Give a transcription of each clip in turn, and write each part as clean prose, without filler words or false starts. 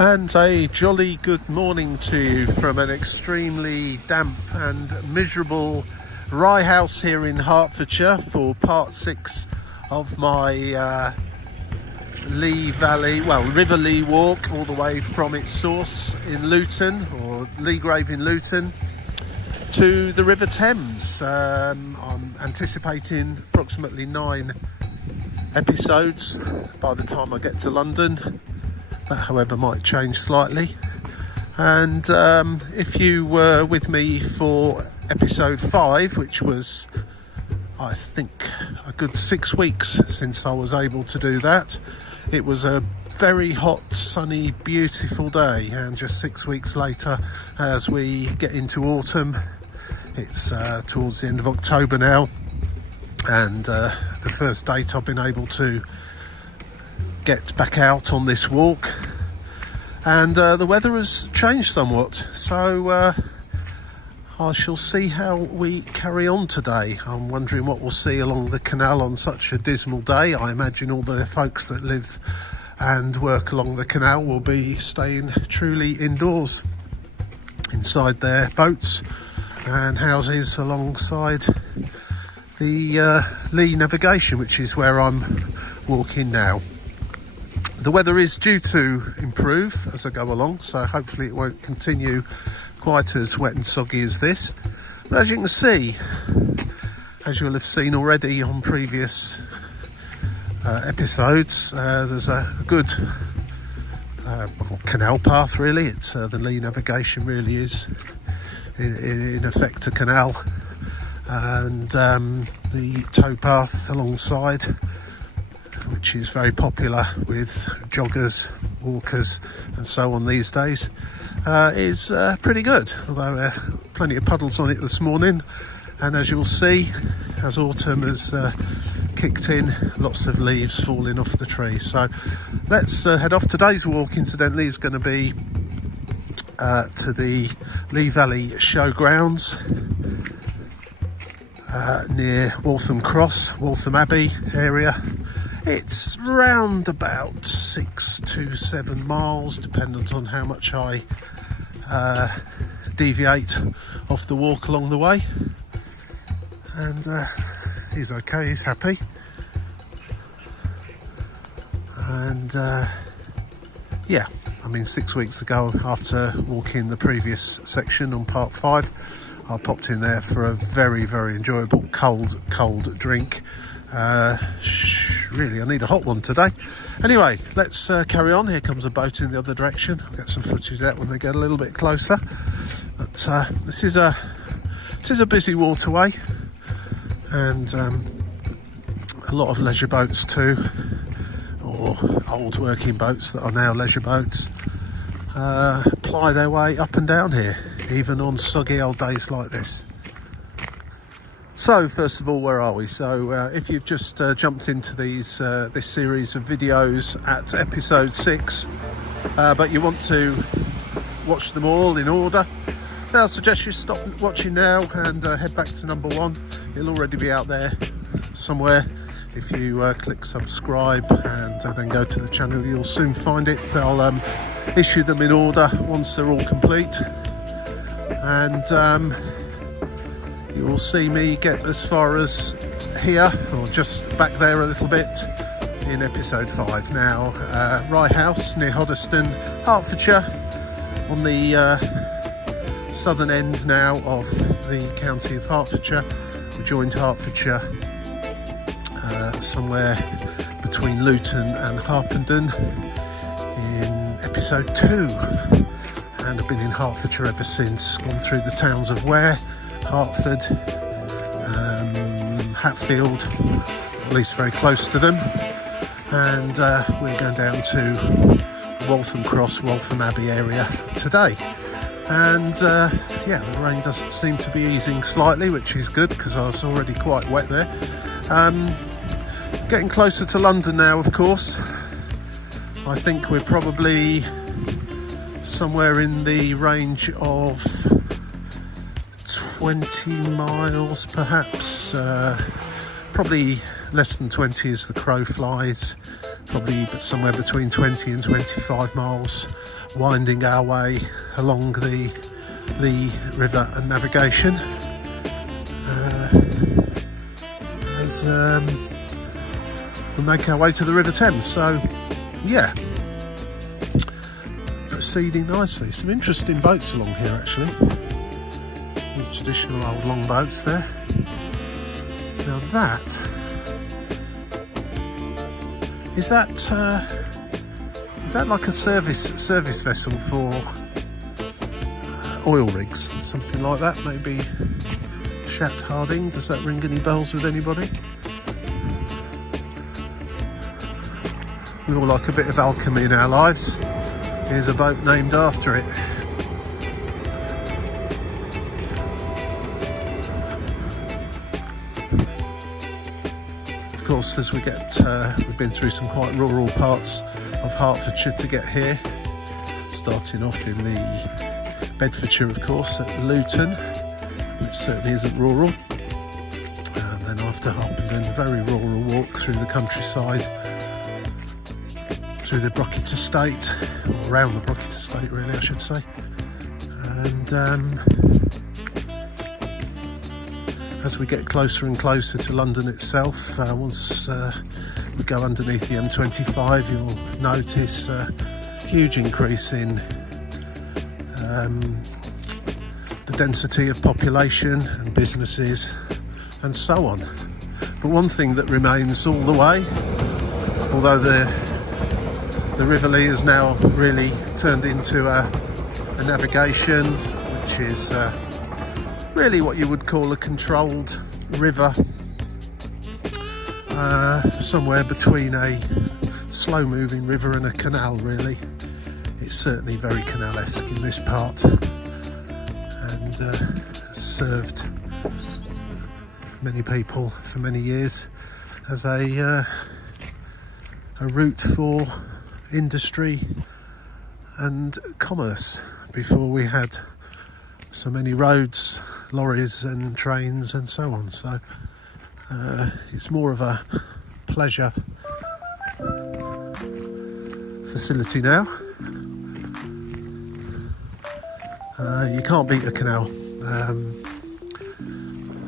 And a jolly good morning to you from an extremely damp and miserable rye house here in Hertfordshire for part 6 of my River Lea walk, all the way from its source in Luton, or Leagrave in Luton, to the River Thames. I'm anticipating approximately 9 episodes by the time I get to London. That, however, might change slightly. And if you were with me for episode 5, which was, I think, a good 6 weeks since I was able to do that, it was a very hot, sunny, beautiful day. And just 6 weeks later, as we get into autumn, it's towards the end of October now, and the first date I've been able to get back out on this walk, and the weather has changed somewhat, so I shall see how we carry on today. I'm wondering what we'll see along the canal on such a dismal day. I imagine all the folks that live and work along the canal will be staying truly indoors inside their boats and houses alongside the Lee navigation, which is where I'm walking now. The weather is due to improve as I go along, so hopefully it won't continue quite as wet and soggy as this. But as you can see, as you'll have seen already on previous episodes, there's a good canal path, really. It's the Lee navigation really is in effect a canal, and the towpath alongside, which is very popular with joggers, walkers and so on these days, is pretty good, although plenty of puddles on it this morning. And as you'll see, as autumn has kicked in, lots of leaves falling off the trees. So let's head off. Today's walk, incidentally, is going to be to the Lee Valley Showgrounds near Waltham Cross, Waltham Abbey area. It's round about 6 to 7 miles, dependent on how much I deviate off the walk along the way. And he's okay, he's happy. And yeah, I mean, 6 weeks ago, after walking the previous section on part 5, I popped in there for a very, very enjoyable cold drink. Really, I need a hot one today. Anyway, let's carry on. Here comes a boat in the other direction. I'll get some footage out when they get a little bit closer. But this is a busy waterway, and a lot of leisure boats too, or old working boats that are now leisure boats, ply their way up and down here, even on soggy old days like this. So first of all, where are we? So if you've just jumped into this series of videos at episode 6, but you want to watch them all in order, then I'll suggest you stop watching now and head back to number 1. It'll already be out there somewhere. If you click subscribe and then go to the channel, you'll soon find it. I'll issue them in order once they're all complete, and you will see me get as far as here, or just back there a little bit, in episode 5. Now, Rye House near Hoddesdon, Hertfordshire, on the southern end now of the county of Hertfordshire. We joined Hertfordshire somewhere between Luton and Harpenden in episode 2, and I've been in Hertfordshire ever since. Gone through the towns of Ware, Hertford, Hatfield, at least very close to them, and we're going down to Waltham Cross, Waltham Abbey area today. And yeah, the rain doesn't seem to be easing slightly, which is good because I was already quite wet there. Getting closer to London now, of course. I think we're probably somewhere in the range of 20 miles perhaps, probably less than 20 as the crow flies, probably somewhere between 20 and 25 miles, winding our way along the river and navigation as we make our way to the River Thames. So yeah, proceeding nicely. Some interesting boats along here actually. These traditional old long boats there. Now that is that like a service vessel for oil rigs, something like that? Maybe Shaft Harding. Does that ring any bells with anybody? We all like a bit of alchemy in our lives. Here's a boat named after it. Of course, as we get, we've been through some quite rural parts of Hertfordshire to get here. Starting off in the Bedfordshire, of course, at Luton, which certainly isn't rural. And then after doing a very rural walk through the countryside, through the Brocket Estate, or around the Brocket Estate really I should say. And as we get closer and closer to London itself, once we go underneath the M25, you'll notice a huge increase in the density of population and businesses and so on. But one thing that remains all the way, although the River Lea has now really turned into a navigation, which is really what you would call a controlled river, somewhere between a slow-moving river and a canal really. It's certainly very canal-esque in this part, and served many people for many years as a route for industry and commerce before we had so many roads, lorries and trains and so on. So it's more of a pleasure facility now. You can't beat a canal.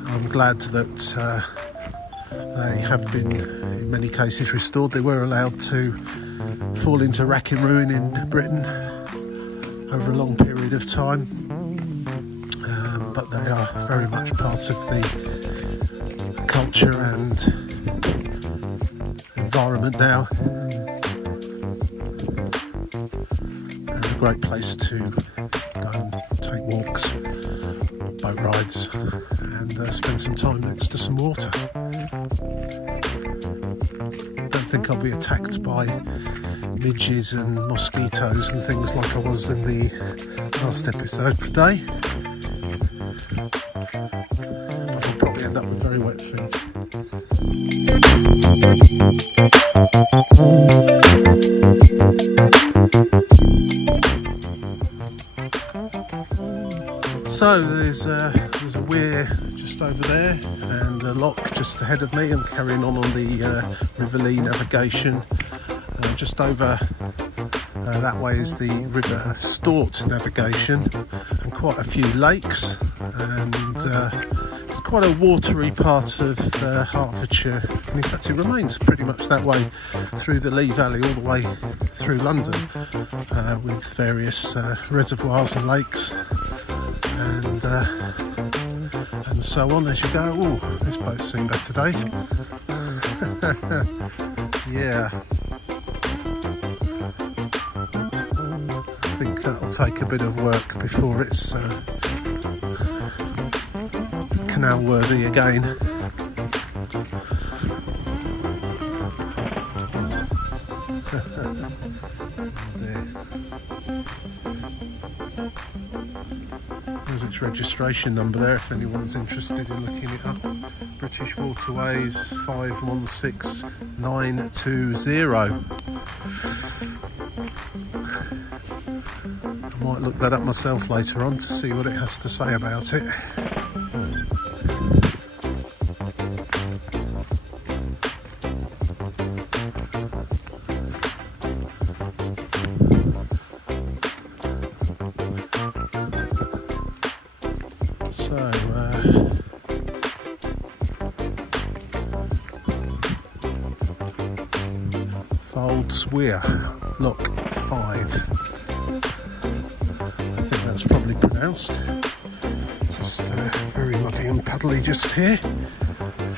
I'm glad that they have been in many cases restored. They were allowed to fall into rack and ruin in Britain over a long period of time, but they are very much part of the culture and environment now, and a great place to go and take walks, boat rides, and spend some time next to some water. Don't think I'll be attacked by midges and mosquitoes and things like I was in the last episode today. But I'll probably end up with very wet feet. So there's a weir just over there and a lock just ahead of me, and carrying on the River Lea navigation. Just over that way is the River Stort navigation, and quite a few lakes, and it's quite a watery part of Hertfordshire, and in fact it remains pretty much that way through the Lea Valley all the way through London, with various reservoirs and lakes and so on as you go. Oh, this boat's seen better days. Yeah, I think that'll take a bit of work before it's canal worthy again. There's its registration number there if anyone's interested in looking it up. British Waterways 516920. I might look that up myself later on to see what it has to say about it. Falls Weir, Lock 5. I think that's probably pronounced. Just very muddy and puddly just here.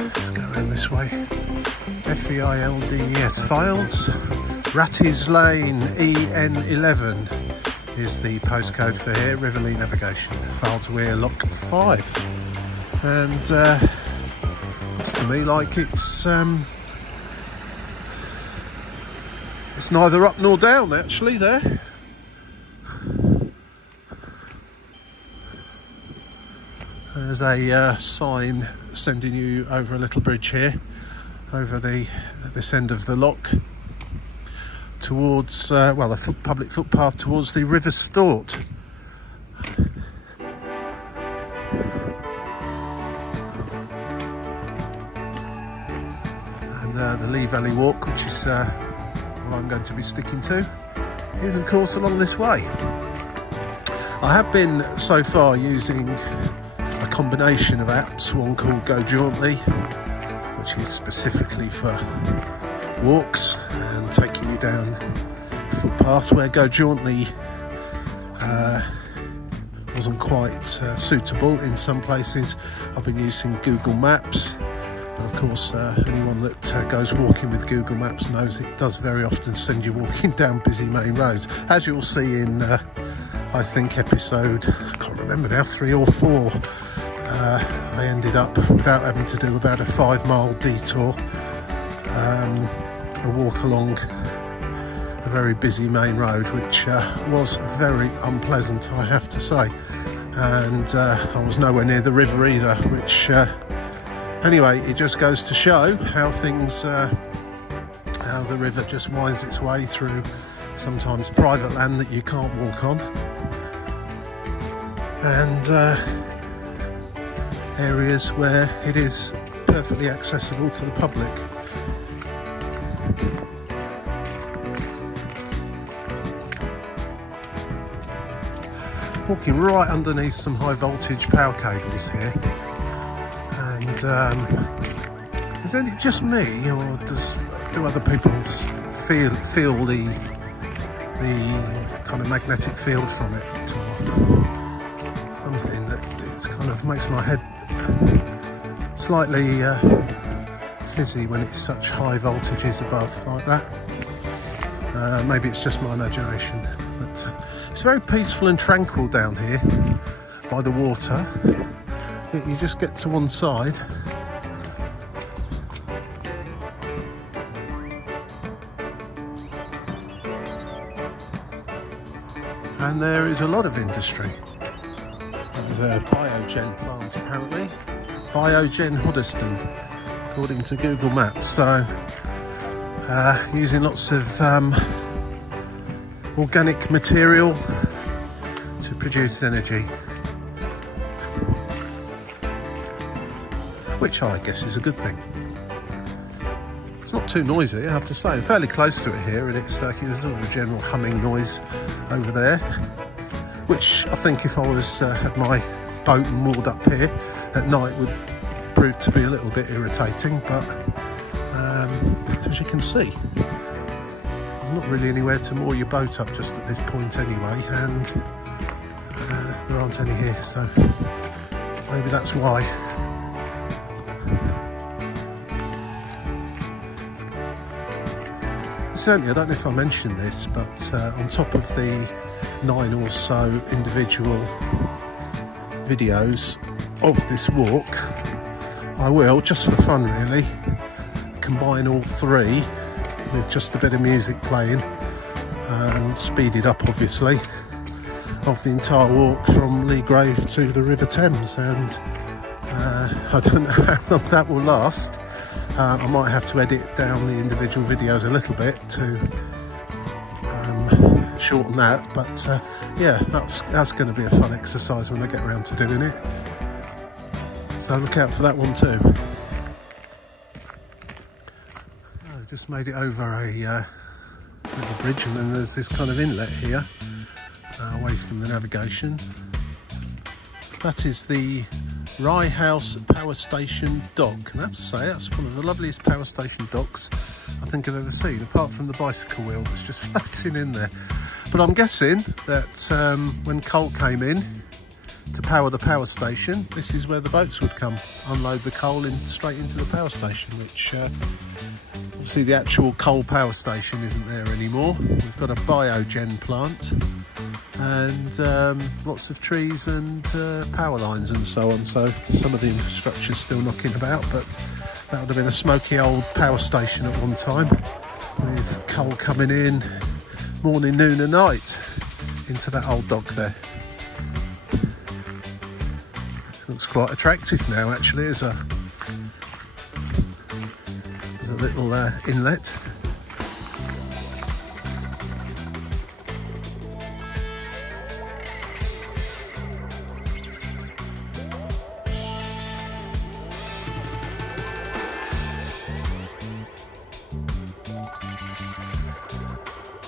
Let's go around this way. Fields, Fields. Ratties Lane, EN11 is the postcode for here. River Lea navigation. Falls Weir, Lock 5. And looks to me like it's neither up nor down actually there. There's a sign sending you over a little bridge here, over this end of the lock, towards a public footpath towards the River Stort. And the Lee Valley Walk, which is what I'm going to be sticking to, is of course along this way. I have been so far using a combination of apps, one called Go Jauntly, which is specifically for walks and taking you down footpaths, where Go Jauntly wasn't quite suitable in some places. I've been using Google Maps, but of course anyone that goes walking with Google Maps knows it does very often send you walking down busy main roads, as you'll see in I think episode, I can't remember now, 3 or 4. I ended up, without having to do about a 5-mile detour, a walk along a very busy main road, which was very unpleasant, I have to say. And I was nowhere near the river either, which anyway, it just goes to show how things, how the river just winds its way through sometimes private land that you can't walk on, and areas where it is perfectly accessible to the public. Walking right underneath some high voltage power cables here, and is it just me, or do other people feel the kind of magnetic field from it, or something that kind of makes my head slightly fizzy when it's such high voltages above like that? Maybe it's just my imagination, but it's very peaceful and tranquil down here by the water. You just get to one side and there is a lot of industry. There's a biogen plant apparently, Biogen Hoddesdon, according to Google Maps. So using lots of organic material to produce energy, which I guess is a good thing. It's not too noisy, I have to say. I'm fairly close to it here, and it's there's sort of a general humming noise over there, which I think if I was had my boat moored up here at night would prove to be a little bit irritating, but as you can see, there's not really anywhere to moor your boat up just at this point anyway, and there aren't any here, so maybe that's why. Certainly, I don't know if I mentioned this, but on top of the 9 or so individual videos of this walk, I will, just for fun really, combine all 3 with just a bit of music playing, and speeded up obviously, of the entire walk from Leagrave to the River Thames, and I don't know how long that will last. I might have to edit down the individual videos a little bit to shorten that, but yeah, that's going to be a fun exercise when I get around to doing it, so look out for that one too. I just made it over a little bridge, and then there's this kind of inlet here away from the navigation. That is the Rye House Power Station dock, and I have to say that's one of the loveliest power station docks I think I've ever seen, apart from the bicycle wheel that's just floating in there. But I'm guessing that when coal came in to power the power station, this is where the boats would come, unload the coal straight into the power station, which obviously the actual coal power station isn't there anymore. We've got a biogen plant and lots of trees and power lines and so on, so some of the infrastructure's still knocking about, but that would have been a smoky old power station at one time, with coal coming in morning, noon and night into that old dock there. Looks quite attractive now actually as a little inlet.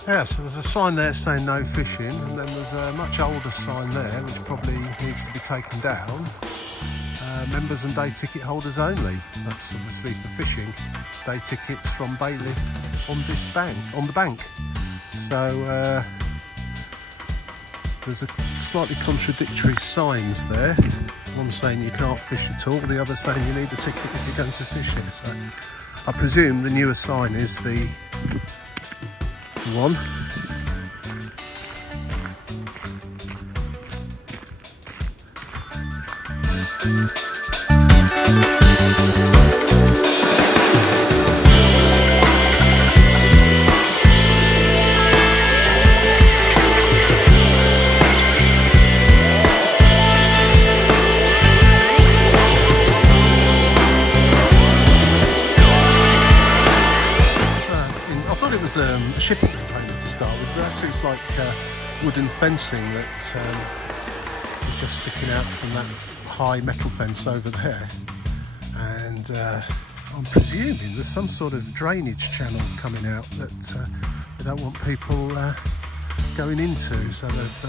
Yeah, so there's a sign there saying no fishing, and then there's a much older sign there which probably needs to be taken down. Members and day ticket holders only. That's obviously for fishing. Day tickets from bailiff on this bank, on the bank. So there's a slightly contradictory signs there. One saying you can't fish at all, the other saying you need a ticket if you're going to fish here. So I presume the newer sign is the one. A shipping container to start with, but actually it's like wooden fencing that is just sticking out from that high metal fence over there, and I'm presuming there's some sort of drainage channel coming out that they don't want people going into, so this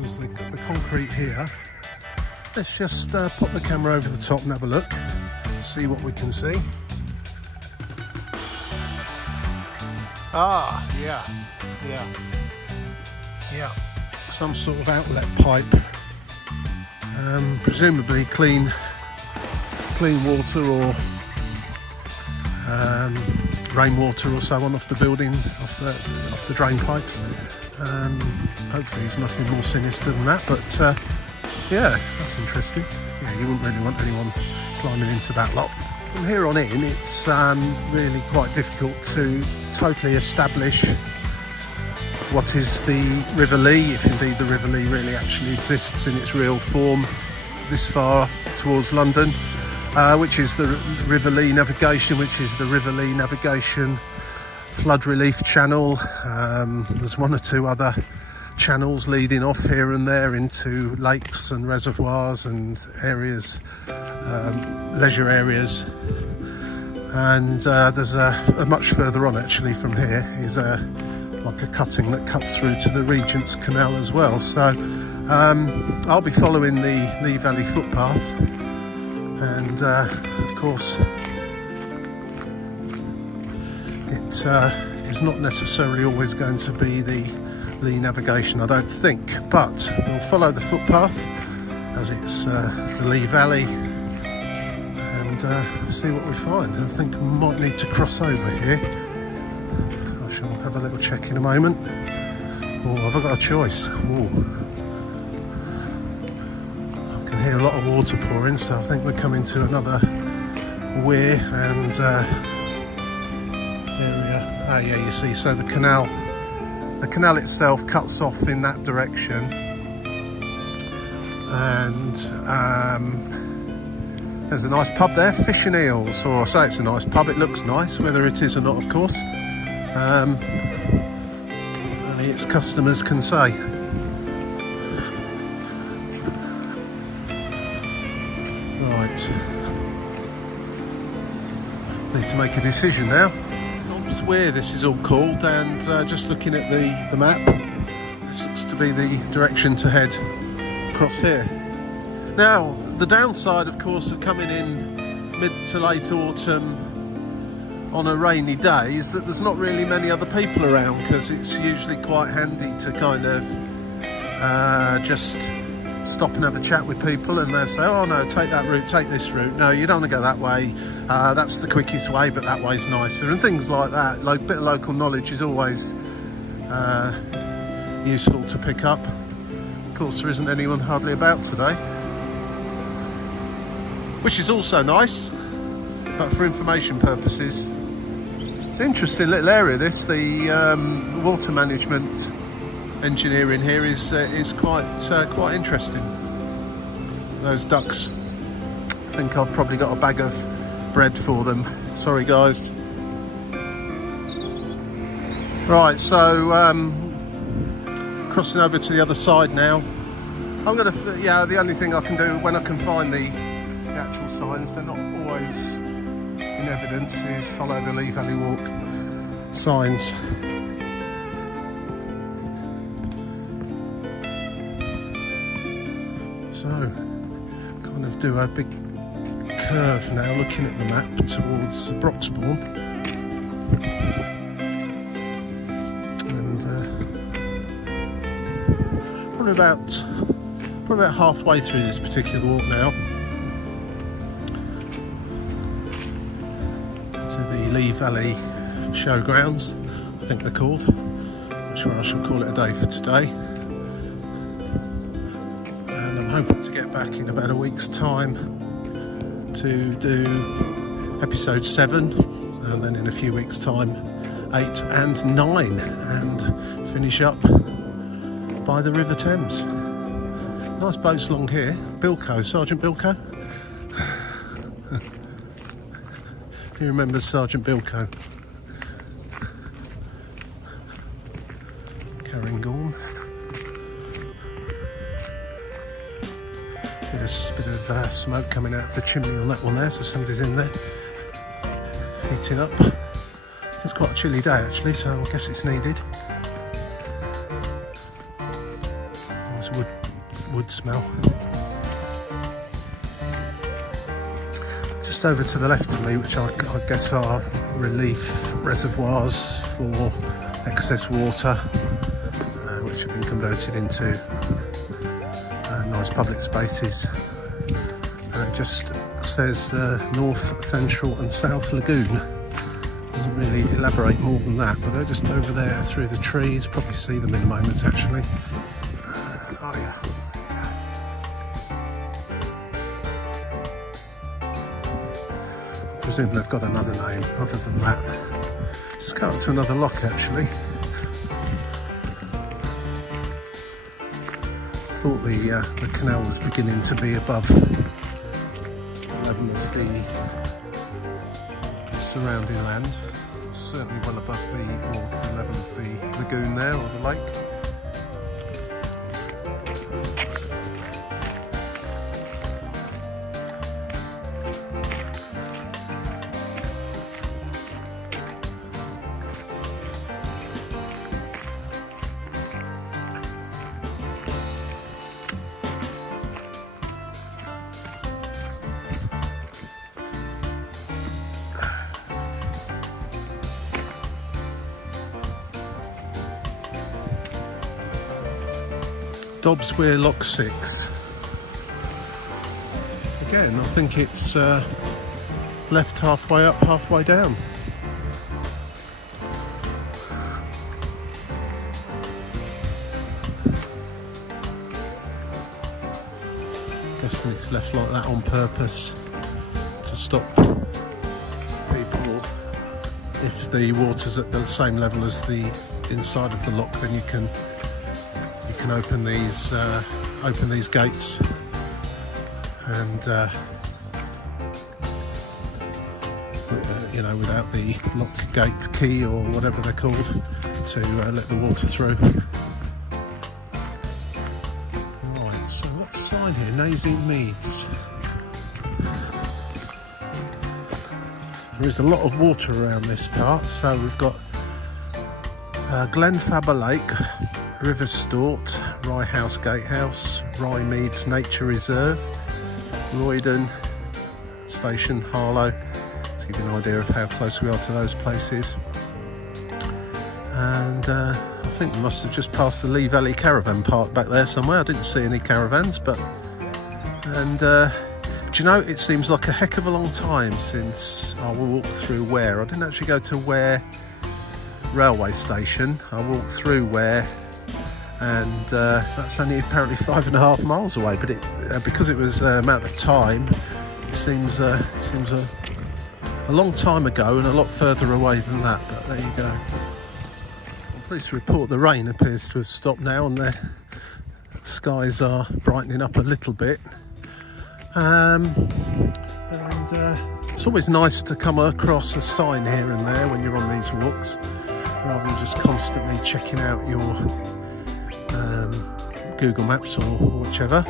is the concrete here. Let's just pop the camera over the top and have a look, see what we can see. Ah, yeah. Some sort of outlet pipe, presumably clean water or rainwater or so on off the building, off the drain pipes. Hopefully it's nothing more sinister than that, but yeah, that's interesting. Yeah, you wouldn't really want anyone climbing into that lot. From here on in, it's really quite difficult to totally establish what is the River Lea, if indeed the River Lea really actually exists in its real form this far towards London, which is the River Lea Navigation, which is the River Lea Navigation Flood Relief Channel. There's one or two other channels leading off here and there into lakes and reservoirs and areas, leisure areas, and there's a much further on actually from here is like a cutting that cuts through to the Regent's Canal as well. So I'll be following the Lee Valley footpath, and of course it is not necessarily always going to be the Lea navigation, I don't think, but we'll follow the footpath as it's the Lee Valley and see what we find. I think we might need to cross over here. I shall have a little check in a moment. Oh, have I got a choice? Oh, I can hear a lot of water pouring, so I think we're coming to another weir and area. Ah, yeah, you see, so the canal itself cuts off in that direction, and there's a nice pub there, Fish and Eels, or I say it's a nice pub, it looks nice, whether it is or not, of course. Only its customers can say. Right, need to make a decision now. Where this is all called, and just looking at the map, this looks to be the direction to head across here. Now The downside, of course, of coming in mid to late autumn on a rainy day is that there's not really many other people around, because it's usually quite handy to kind of just stop and have a chat with people, and they'll say, oh no, take that route, take this route, no, you don't want to go that way, that's the quickest way, but that way's nicer, and things like that. A bit of local knowledge is always useful to pick up. Of course, there isn't anyone hardly about today, which is also nice, but for information purposes. It's an interesting little area, this. The water management engineering here is quite interesting. Those ducks, I think I've probably got a bag of bread for them. Sorry guys. Right, so crossing over to the other side now. I'm gonna, the only thing I can do when I can find the actual signs, they're not always in evidence, is follow the Lee Valley Walk signs. So, kind of do a big curve now, looking at the map towards Broxbourne, and probably about halfway through this particular walk now. To the Lee Valley Showgrounds, I think they're called, which I shall call it a day for today. Hoping to get back in about a week's time to do episode 7, and then in a few weeks' time 8 and 9, and finish up by the River Thames. Nice boats along here. Bilko, Sergeant Bilko. Who remembers Sergeant Bilko? Cairngorm. There's a bit of smoke coming out of the chimney on that one there, so somebody's in there heating up. It's quite a chilly day actually, so I guess it's needed. Nice wood smell. Just over to the left of me, which I guess are relief reservoirs for excess water, which have been converted into nice public spaces. It just says North, Central and South Lagoon. Doesn't really elaborate more than that, but they're just over there through the trees. Probably see them in a moment actually. Oh yeah. I presume they've got another name other than that. Just go up to another lock actually. Thought the canal was beginning to be above the level of the surrounding land. It's certainly well above the level of the lagoon there, or the lake. Dobsweir Lock 6. Again, I think it's left halfway up, halfway down. Guessing it's left like that on purpose to stop people. If the water's at the same level as the inside of the lock, then you can open these gates, and without the lock gate key or whatever they're called, to let the water through. Right, so what's the sign here? Nazing Meads. There is a lot of water around this part, so we've got Glenfaber Lake, River Stort, Rye House Gatehouse, Rye Meads Nature Reserve, Roydon, Station, Harlow, to give you an idea of how close we are to those places. And I think we must have just passed the Lee Valley Caravan Park back there somewhere. I didn't see any caravans, but do you know, it seems like a heck of a long time since I walked through Ware. I didn't actually go to Ware railway station. I walked through Ware, and that's only apparently 5.5 miles away, but because it was an amount of time, it seems a long time ago and a lot further away than that, but there you go. I'm pleased to report the rain appears to have stopped now, and the skies are brightening up a little bit. It's always nice to come across a sign here and there when you're on these walks, rather than just constantly checking out your Google Maps or whichever.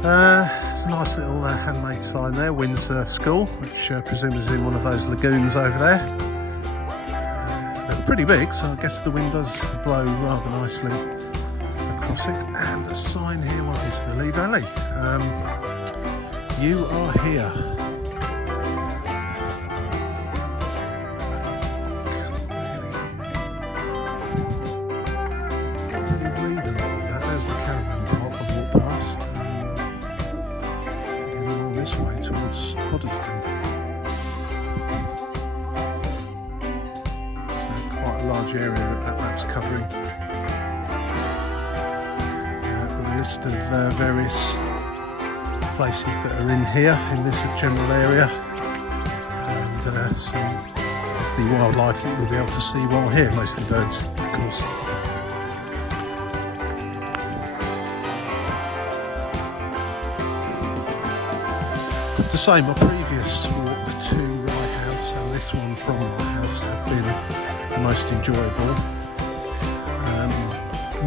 There's a nice little handmade sign there, Windsurf School, which I presume is in one of those lagoons over there. They're pretty big, so I guess the wind does blow rather nicely across it. And a sign here, welcome to the Lee Valley. You are here. There's the caravan park I walked past. Heading along this way towards Hoddesdon. It's quite a large area that map's covering. With a list of various places that are in here, in this general area, and some of the wildlife that you'll be able to see while here, mostly birds, of course. I have to say, my previous walk to Rye House and this one from Rye House have been the most enjoyable,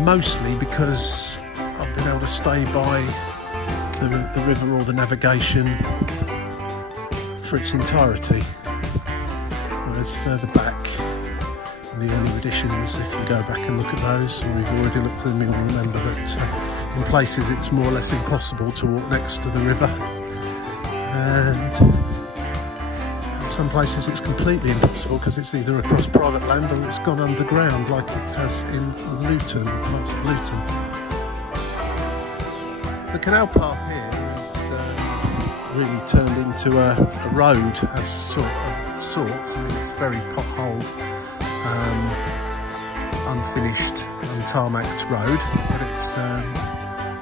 mostly because I've been able to stay by the river or the navigation for its entirety, whereas further back in the early editions, if you go back and look at those, or you've already looked at them, you'll remember that in places it's more or less impossible to walk next to the river, and in some places it's completely impossible because it's either across private land or it's gone underground, like it has in Luton, parts of Luton. The canal path here is really turned into a road as sorts. I mean, it's very potholed, unfinished, untarmacked road, but it's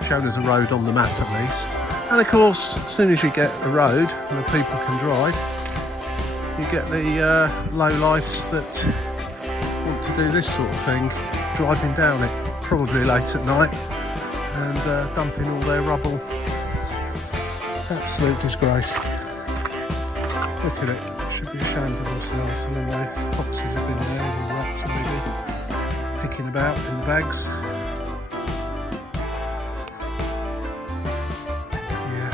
shown as a road on the map at least. And of course, as soon as you get a road where people can drive, you get the lowlifes that want to do this sort of thing, driving down it, probably late at night, and dumping all their rubble. Absolute disgrace. Look at it. Should be ashamed of themselves. And the foxes have been there, and the rats are maybe picking about in the bags. Yeah.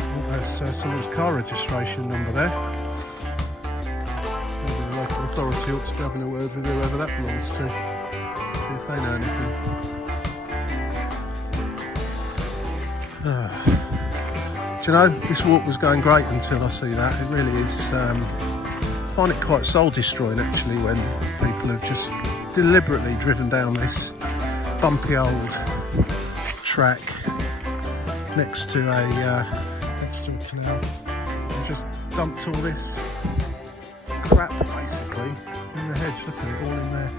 Oh, there's someone's car registration number there. Maybe the local authority ought to be having a word with whoever that belongs to. See if they know anything. Do you know, this walk was going great until I see that. It really is. I find it quite soul destroying actually when people have just deliberately driven down this bumpy old track next to a canal and just dumped all this crap basically in the hedge. Look at it all in there.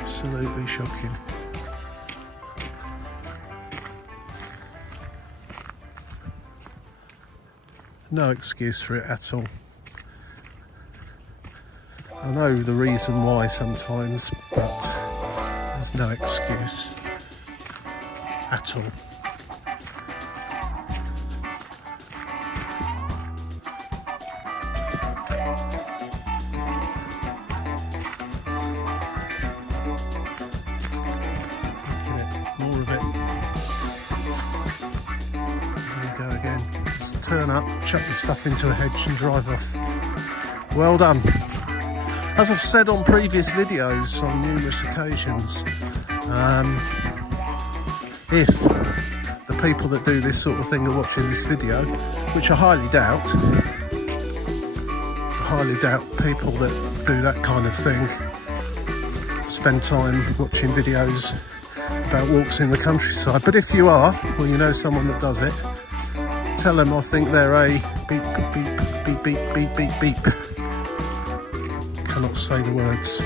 Absolutely shocking. No excuse for it at all. I know the reason why sometimes, but there's no excuse at all. Look at it, more of it. There we go again. Just turn up, chuck your stuff into a hedge and drive off. Well done. As I've said on previous videos on numerous occasions, if the people that do this sort of thing are watching this video, which I highly doubt. People that do that kind of thing spend time watching videos about walks in the countryside. But if you are, or you know someone that does it, tell them I think they're a beep, beep, beep, beep, beep, beep, beep. Cannot say the words,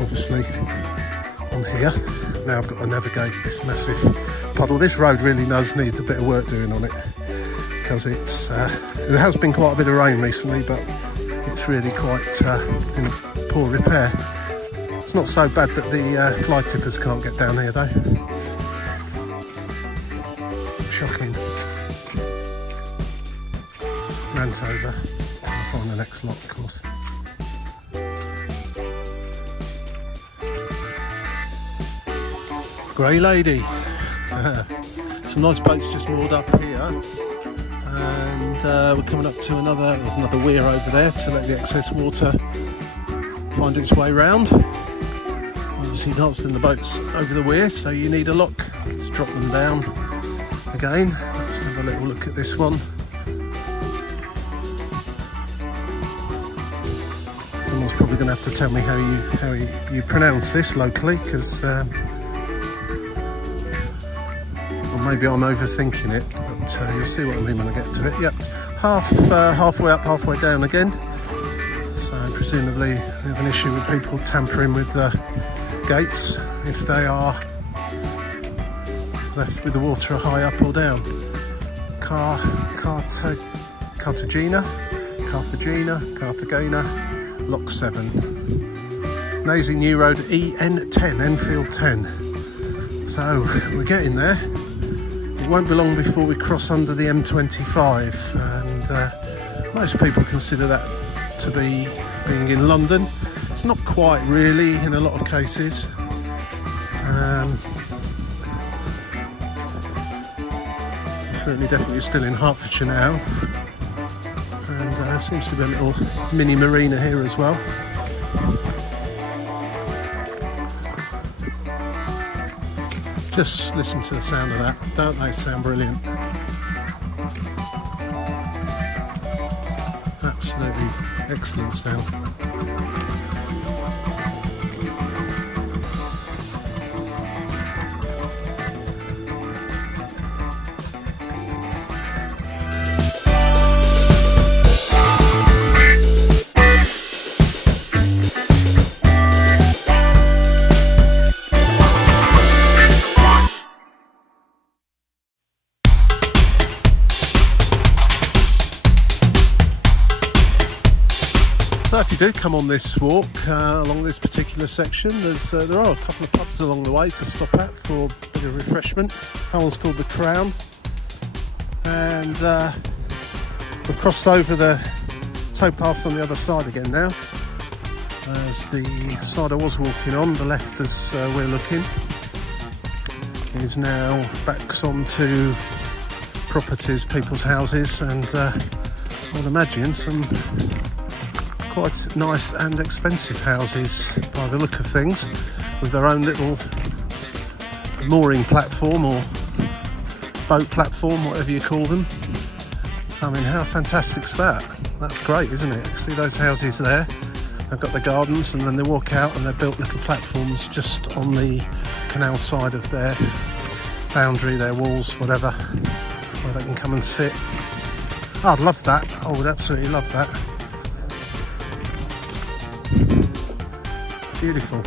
obviously, on here. Now I've got to navigate this massive puddle. This road really does need a bit of work doing on it, because it's there has been quite a bit of rain recently, but it's really quite in poor repair. It's not so bad that the fly tippers can't get down here though. Shocking. Rant over till I find the next lot, of course. Grey Lady. Some nice boats just moored up here, and we're coming up to there's another weir over there to let the excess water find its way round. Obviously you can't send the boats over the weir, so you need a lock. Let's drop them down again. Let's have a little look at this one. Someone's probably going to have to tell me how you pronounce this locally, because maybe I'm overthinking it, but you'll see what I mean when I get to it. Yep, halfway up, halfway down again. So presumably we have an issue with people tampering with the gates if they are left with the water high up or down. Cartagena, Lock 7. Nazy New Road EN10, Enfield 10. So we're getting there. It won't be long before we cross under the M25, and most people consider that to be being in London. It's not quite really in a lot of cases. Certainly definitely still in Hertfordshire now, and there seems to be a little mini marina here as well. Just listen to the sound of that. Don't they sound brilliant? Absolutely excellent sound. So if you do come on this walk along this particular section, there are a couple of pubs along the way to stop at for a bit of refreshment. That one's called the Crown, and we've crossed over the towpath on the other side again now. As the side I was walking on, the left as we're looking, is now backs onto properties, people's houses, and I would imagine some quite nice and expensive houses by the look of things, with their own little mooring platform or boat platform, whatever you call them. I mean, how fantastic's that? That's great, isn't it? See those houses there? They've got the gardens, and then they walk out and they've built little platforms just on the canal side of their boundary, their walls, whatever, where they can come and sit. Oh, I'd love that. I would absolutely love that. Beautiful.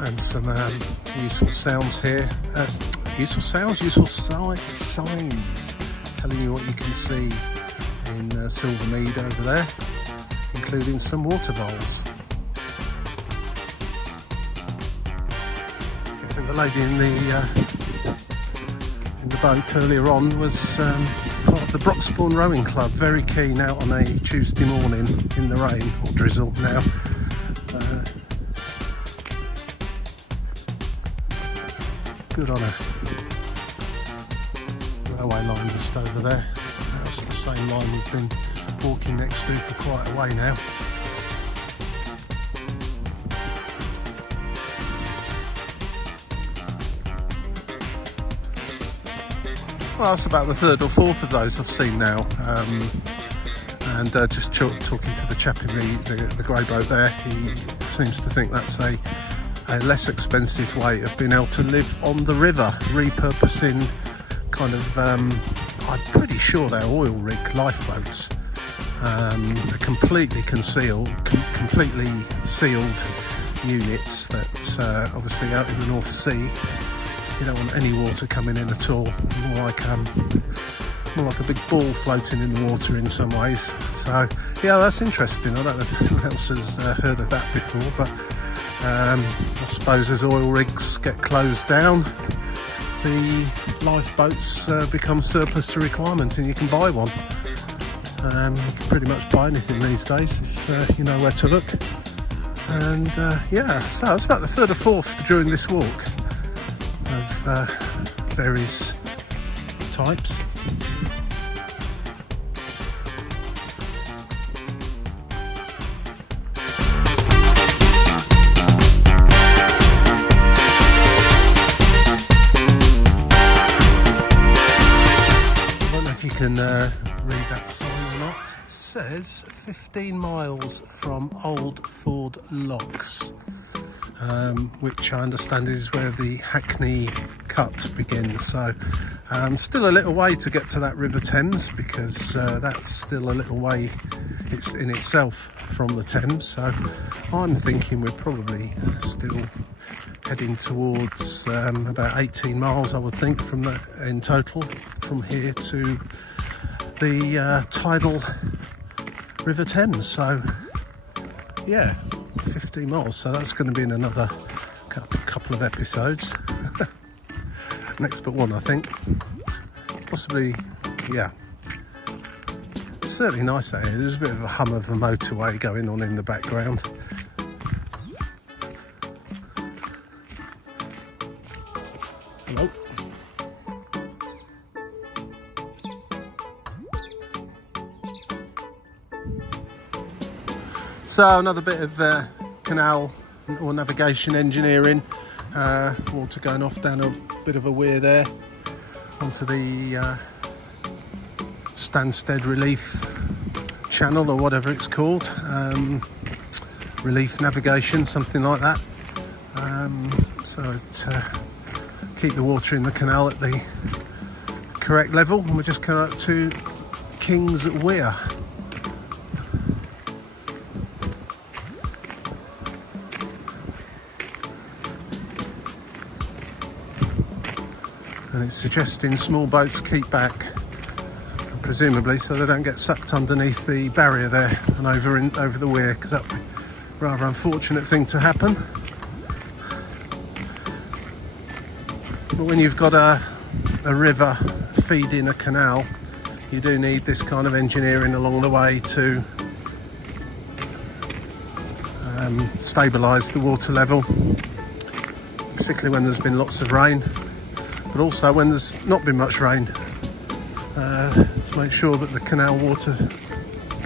And some useful sounds here. Useful sounds, useful signs telling you what you can see in Silvermead over there, including some water bowls. I think the lady in the boat earlier on was part of the Broxbourne Rowing Club, very keen out on a Tuesday morning in the rain or drizzle now. Good on her. Railway line just over there. That's the same line we've been walking next to for quite a way now. Well, that's about the third or fourth of those I've seen now. And just talking to the chap in the grey boat there, he seems to think that's a less expensive way of being able to live on the river, repurposing kind of, I'm pretty sure they're oil rig lifeboats. They're completely concealed, completely sealed units that obviously out in the North Sea, you don't want any water coming in at all. More like a big ball floating in the water in some ways. So yeah, that's interesting. I don't know if anyone else has heard of that before, but I suppose as oil rigs get closed down, the lifeboats become surplus to requirement, and you can buy one. You can pretty much buy anything these days if you know where to look. And yeah, so it's about the third or fourth during this walk of various types. I don't know if you can read that sign or not. It says 15 miles from Old Ford Locks. Which I understand is where the Hackney Cut begins. So still a little way to get to that River Thames, because that's still a little way it's in itself from the Thames. So I'm thinking we're probably still heading towards about 18 miles, I would think, from in total from here to the tidal River Thames. So yeah, 15 miles, so that's going to be in another couple of episodes. Next but one, I think. Possibly, yeah. It's certainly nice out here. There's a bit of a hum of the motorway going on in the background. Hello. So another bit of canal or navigation engineering, water going off down a bit of a weir there onto the Stansted Relief Channel, or whatever it's called, relief navigation, something like that. So to keep the water in the canal at the correct level. And we're just coming up to King's Weir. And it's suggesting small boats keep back, presumably so they don't get sucked underneath the barrier there and over the weir, because that would be a rather unfortunate thing to happen. But when you've got a river feeding a canal, you do need this kind of engineering along the way to stabilise the water level, particularly when there's been lots of rain. But also when there's not been much rain, to make sure that the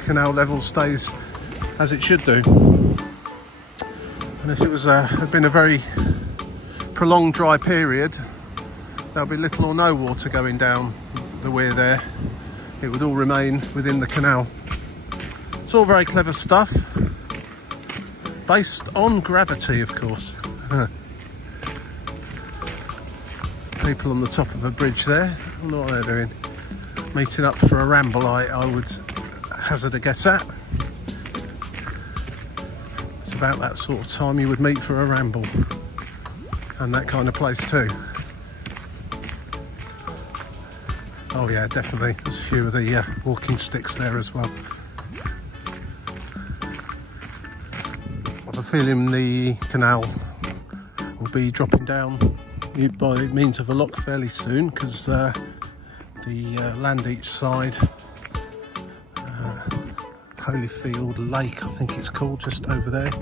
canal level stays as it should do. And if it was had been a very prolonged dry period, there'll be little or no water going down the weir there. It would all remain within the canal. It's all very clever stuff, based on gravity, of course. People on the top of a bridge there, I don't know what they're doing, meeting up for a ramble, I would hazard a guess at. It's about that sort of time you would meet for a ramble, and that kind of place too. Oh yeah, definitely, there's a few of the walking sticks there as well. I have a feeling the canal will be dropping down by means of a lock fairly soon, because the land each side, Holyfield Lake I think it's called, just over there,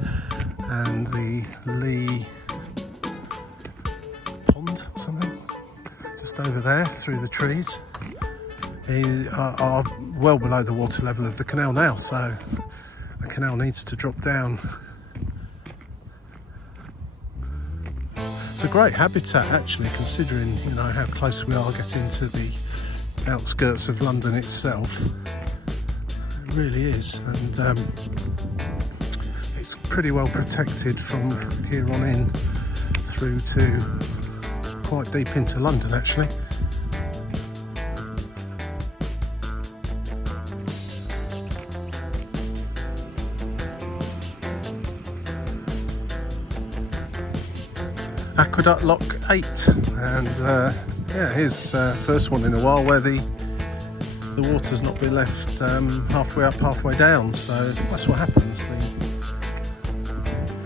and the Lee Pond or something, over there through the trees are well below the water level of the canal now, so the canal needs to drop down. It's a great habitat actually, considering how close we are getting to the outskirts of London itself. It really is, and it's pretty well protected from here on in through to quite deep into London actually. Aqueduct Lock 8, and yeah, here's first one in a while where the water's not been left halfway up, halfway down, so that's what happens.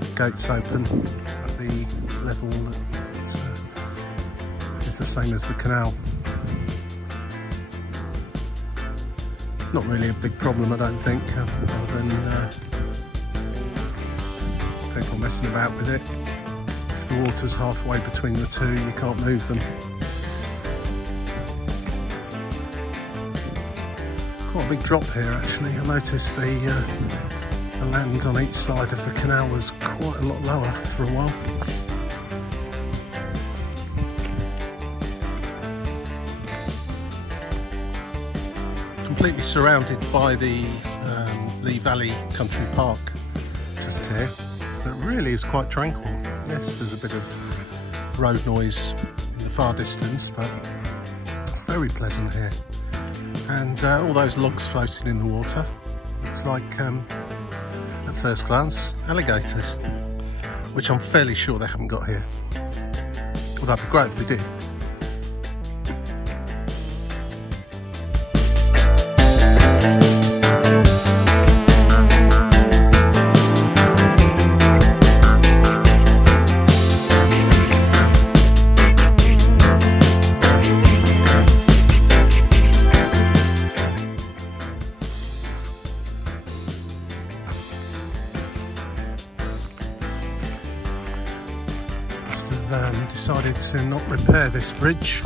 The gates open at the level that is the same as the canal. Not really a big problem, I don't think, other than people messing about with it. If the water's halfway between the two, you can't move them. Quite a big drop here actually. I noticed the land on each side of the canal was quite a lot lower for a while. Completely surrounded by the Lee Valley Country Park just here. It really is quite tranquil. Yes, there's a bit of road noise in the far distance, but very pleasant here. And all those logs floating in the water, looks like, at first glance, alligators, which I'm fairly sure they haven't got here. Well, that'd be great if they did. Decided to not repair this bridge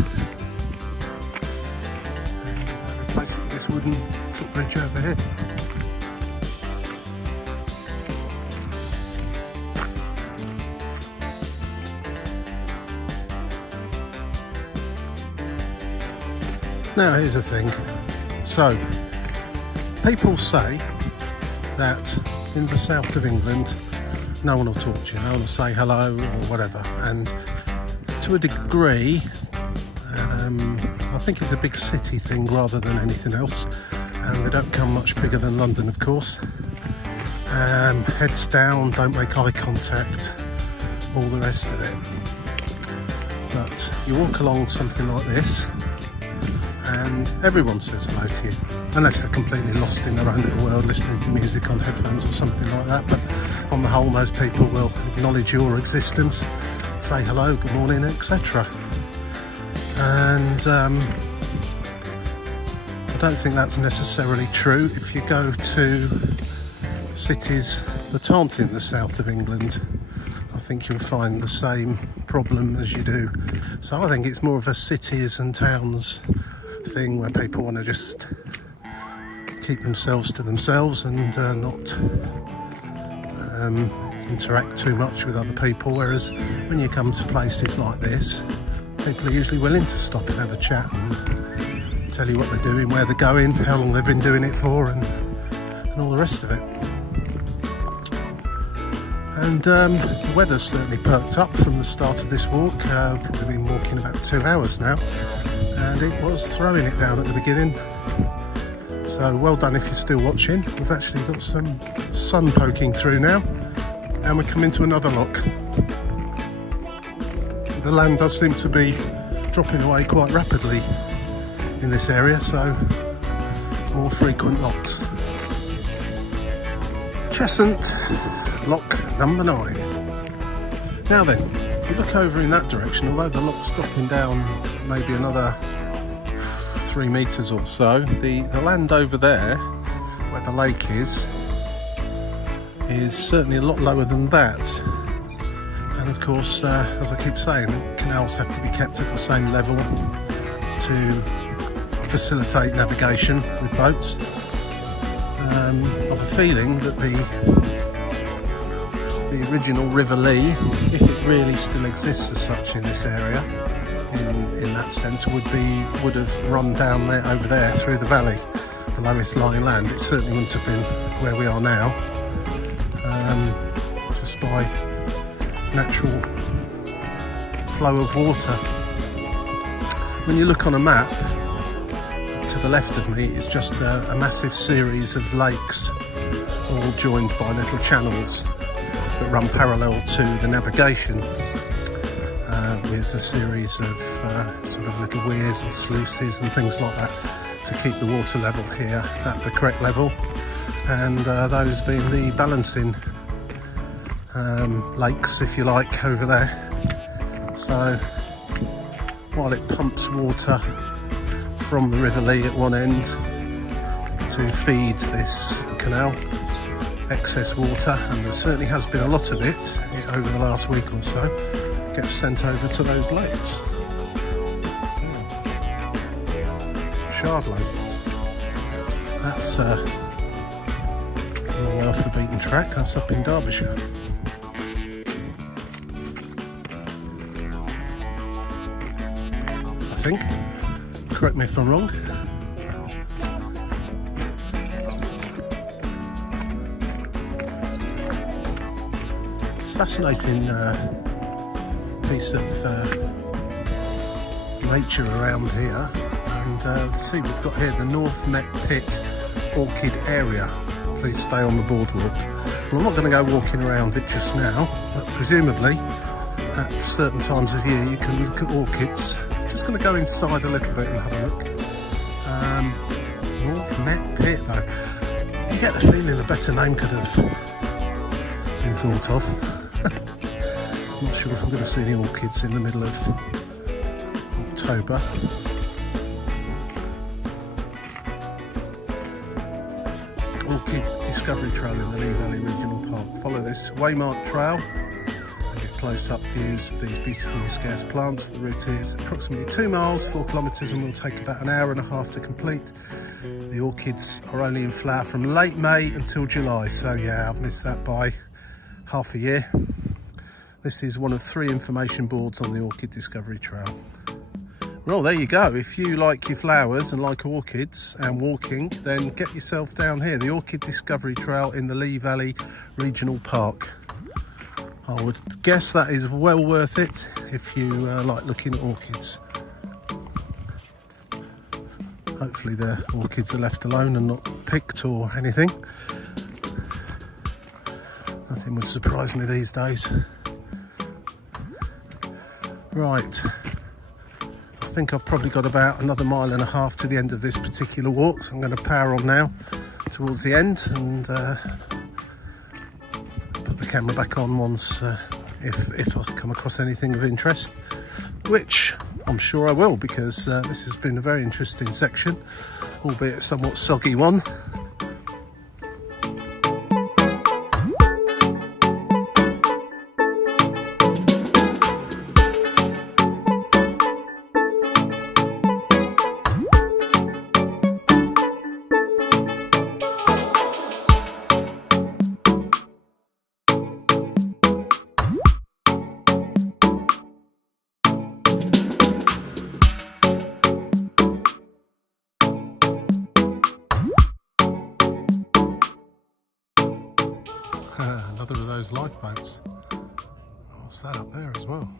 and replace it with this wooden footbridge over here. Now here's the thing. So people say that in the south of England no one will talk to you, no one will say hello or whatever, and to a degree, I think it's a big city thing rather than anything else, and they don't come much bigger than London, of course. Heads down, don't make eye contact, all the rest of it. But you walk along something like this and everyone says hello to you, unless they're completely lost in their own little world listening to music on headphones or something like that. But on the whole, most people will acknowledge your existence, say hello, good morning, etc. And I don't think that's necessarily true if you go to cities that aren't in the south of England. I think you'll find the same problem as you do. So I think it's more of a cities and towns thing where people want to just keep themselves to themselves and not interact too much with other people, whereas when you come to places like this, people are usually willing to stop and have a chat and tell you what they're doing, where they're going, how long they've been doing it for, and all the rest of it. And the weather's certainly perked up from the start of this walk. We've been walking about 2 hours now, and it was throwing it down at the beginning. So well done if you're still watching. We've actually got some sun poking through now, and we're coming to another lock. The land does seem to be dropping away quite rapidly in this area, so more frequent locks. Cheshunt, lock number 9. Now then, if you look over in that direction, although the lock's dropping down maybe another 3 metres or so, the land over there, where the lake is certainly a lot lower than that. And of course, as I keep saying, canals have to be kept at the same level to facilitate navigation with boats. I've a feeling that the original River Lea, if it really still exists as such in this area, in that sense, would have run down there, over there through the valley, the lowest lying land. It certainly wouldn't have been where we are now, just by natural flow of water. When you look on a map, to the left of me is just a massive series of lakes, all joined by little channels that run parallel to the navigation, with a series of sort of little weirs and sluices and things like that to keep the water level here at the correct level, and those being the balancing lakes, if you like, over there. So while it pumps water from the River Lea at one end to feed this canal, excess water, and there certainly has been a lot of it over the last week or so, gets sent over to those lakes. Shardlow. That's a long way off the beaten track. That's up in Derbyshire. I think. Correct me if I'm wrong. Fascinating piece of nature around here, and see, we've got here the North Neck Pit Orchid Area. Please stay on the boardwalk. Well, I'm not going to go walking around it just now, but presumably at certain times of year you can look at orchids. Just going to go inside a little bit and have a look. North Neck Pit though, you get the feeling a better name could have been thought of. I'm not sure if I'm going to see any orchids in the middle of October. Orchid Discovery Trail in the Lee Valley Regional Park. Follow this waymarked trail and get close-up views of these beautiful and scarce plants. The route is approximately 2 miles, 4 kilometres, and will take about an hour and a half to complete. The orchids are only in flower from late May until July, so yeah, I've missed that by half a year. This is one of 3 information boards on the Orchid Discovery Trail. Well, there you go. If you like your flowers and like orchids and walking, then get yourself down here, the Orchid Discovery Trail in the Lee Valley Regional Park. I would guess that is well worth it if you like looking at orchids. Hopefully the orchids are left alone and not picked or anything. Nothing would surprise me these days. Right, I think I've probably got about another 1.5 miles to the end of this particular walk, so I'm going to power on now towards the end and put the camera back on once if I come across anything of interest, which I'm sure I will, because this has been a very interesting section, albeit a somewhat soggy one. Another of those lifeboats. What's that up there as well?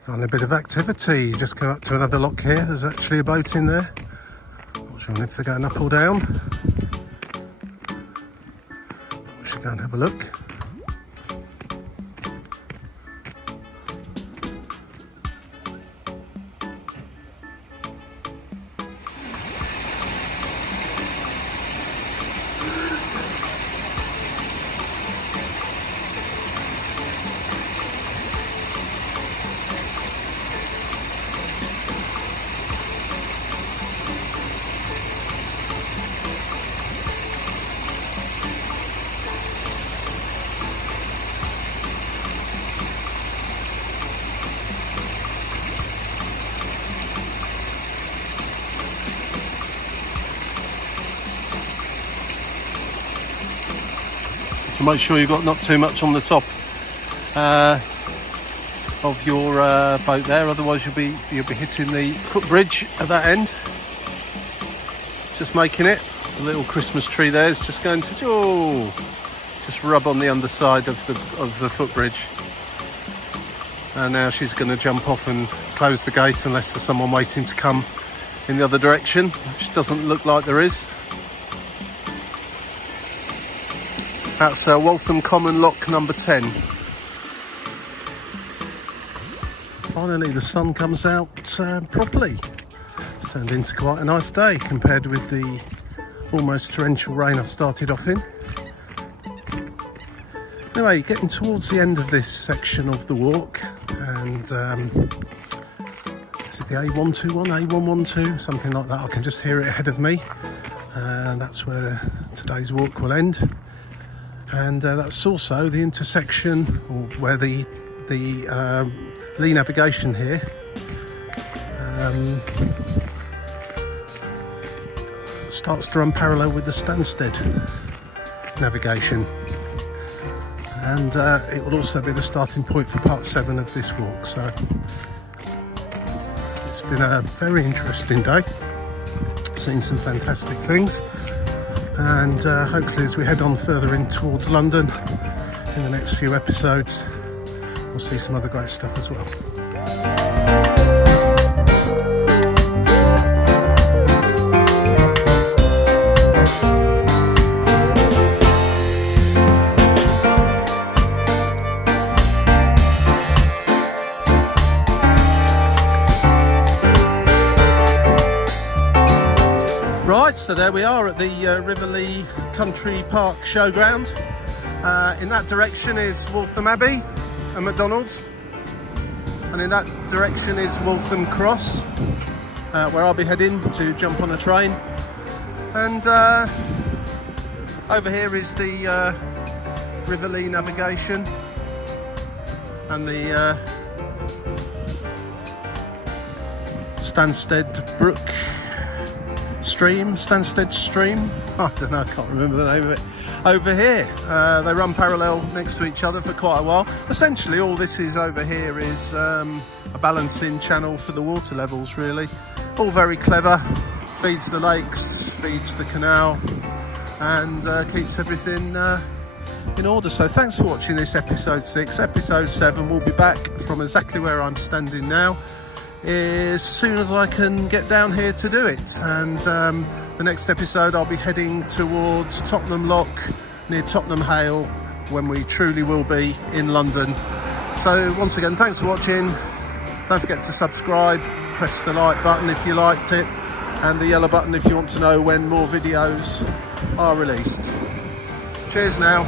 Finally a bit of activity. Just come up to another lock here. There's actually a boat in there. Not sure if they're going up or down. We should go and have a look. So make sure you've got not too much on the top of your boat there, otherwise you'll be hitting the footbridge at that end. Just making it. The little Christmas tree there is just going to just rub on the underside of the footbridge. And now she's going to jump off and close the gate unless there's someone waiting to come in the other direction, which doesn't look like there is. That's Waltham Common Lock number 10. Finally the sun comes out properly. It's turned into quite a nice day compared with the almost torrential rain I started off in. Anyway, getting towards the end of this section of the walk, and is it the A121, A112, something like that? I can just hear it ahead of me, and that's where today's walk will end. And that's also the intersection, or where the lee navigation here starts to run parallel with the Stansted navigation. And it will also be the starting point for part 7 of this walk. So it's been a very interesting day, seen some fantastic things, and hopefully as we head on further in towards London in the next few episodes, we'll see some other great stuff as well. Right, so there we are at the River Lea Country Park Showground. In that direction is Waltham Abbey and McDonald's, and in that direction is Waltham Cross, where I'll be heading to jump on a train. And over here is the River Lea navigation and the Stansted Stream. I don't know, I can't remember the name of it. Over here, they run parallel next to each other for quite a while. Essentially all this is over here is a balancing channel for the water levels, really. All very clever, feeds the lakes, feeds the canal, and keeps everything in order. So thanks for watching this episode 6. Episode 7 will be back from exactly where I'm standing now as soon as I can get down here to do it. And the next episode I'll be heading towards Tottenham Lock near Tottenham Hale, when we truly will be in London. So once again, thanks for watching. Don't forget to subscribe, press the like button if you liked it, and the yellow button if you want to know when more videos are released. Cheers now.